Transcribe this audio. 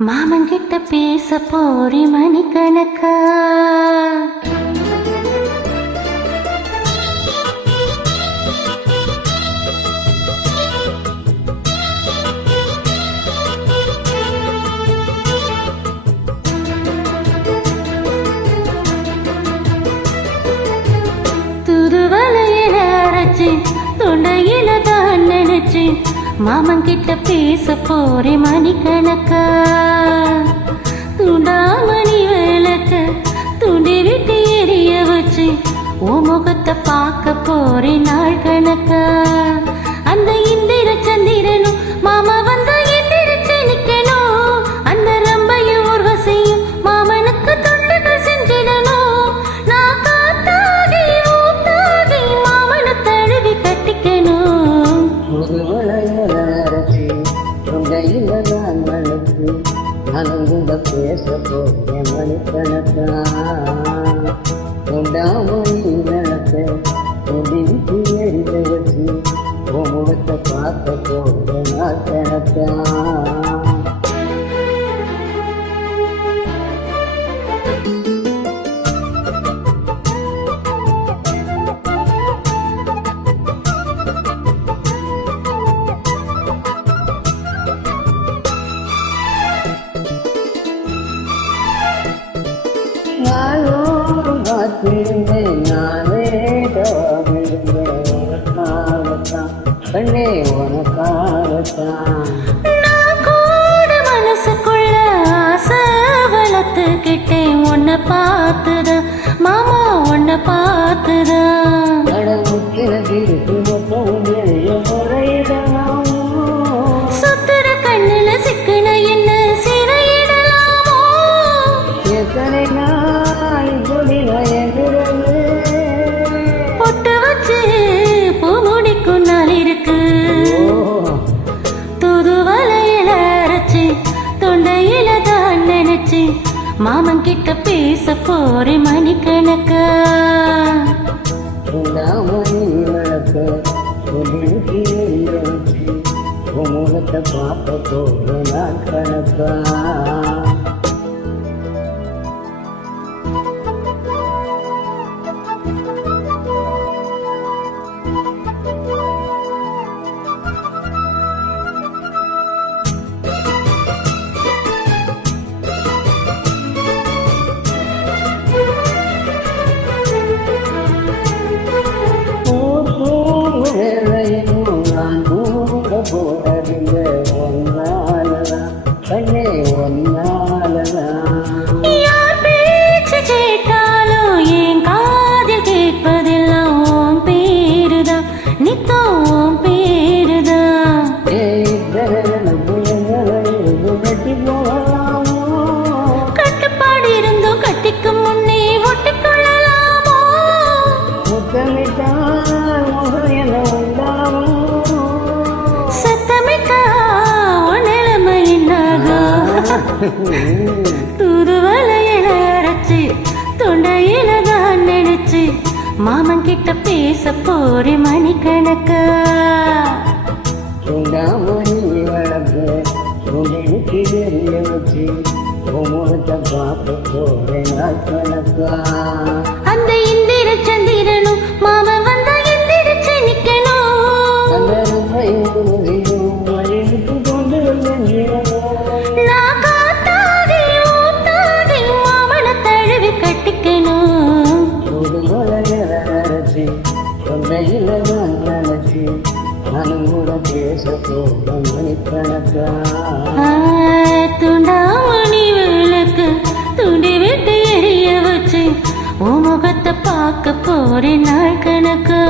மாமன் கிட்ட பேச போறி மணிக்கணக்கா துருவலையில அரைச்சி தொண்டையில தான் நினைச்சு மாமன் கிட்ட பேச போறே மணிக்கணக்கா துண்டாமணி விளக்க துண்டி விட்டு எரிய வச்சு ஓ முகத்தை பார்க்க போறே நாள் கணக்கா அந்த இந்திர சந்திரனும் மாமா வந்த எந்திரிச்சு நிக்கணும் அந்த ரம்பையும் ஊர்வசையும் மாமனுக்கு தொண்டுகள் செஞ்சிடணும் நான் காத்தாகி ஊத்தாகி மாமனை தழுவி கட்டிக்கணும் அனங்குட பேச போய மணிக்கணக்கா உண்டாமணி நடக்க முடிவுக்கு எரித வச்சு முகத்தை பார்க்க போய நாள் கணக்கா கண்ணே உனக்காகத்தான் நான் கூட மனசுக்குள்ள ஆசை வளர்த்துக்கிட்டேன் உன்னை பார்த்துதான் மாமா உன்னை பார்த்துதான் சுத்துற கண்ணுல சிக்கன என்ன சிறையிடலாமோ எத்தனை நாள் பொட்டு வச்சு பூ முடிக்கும் நாள் இருக்கு துருவலையில அரைச்சு தொண்டையில தான் நினைச்சு மாமன் கிட்ட பேச போறே மணிக்கணக்கா மணி வளர்க்க முகத்தை பார்க்க போற நாள் கணக்கா போடவில்லை ஒன்னாலதான் கண்ணே ஒன்னாலதான் யார் பேச்சு கேட்டாலும் என் காதில் கேட்பதெல்லாம் உன் பேருதான் நித்தம் உன் பேருதான் கட்டுப்பாடு இருந்தும் கட்டிக்கு முன்னே ஒட்டிக்கொள்ளலாமோ சத்தமிட்டா உன் நிலைமை என்னாகும் துருவலையில அரைச்சு தொண்டையில தான் நினைச்சு மாமன் கிட்ட பேச போறே மணிக்கணக்கா மணி வளர்க்க எரிய வச்சு முகத்தை பார்க்க போற நாள் கணக்கா அந்த இந்திர சந்திரனும் மாமன் வந்தா எந்திரிச்சு நிக்கணும் நான் காத்தாகி ஊத்தாகி மாமனை தழுவி கட்டிக்கணும் துண்டாமணி விளக்கு துண்டி விட்டு எரிய வச்சு உன் முகத்தை பார்க்க போறேன் நாள் கணக்கா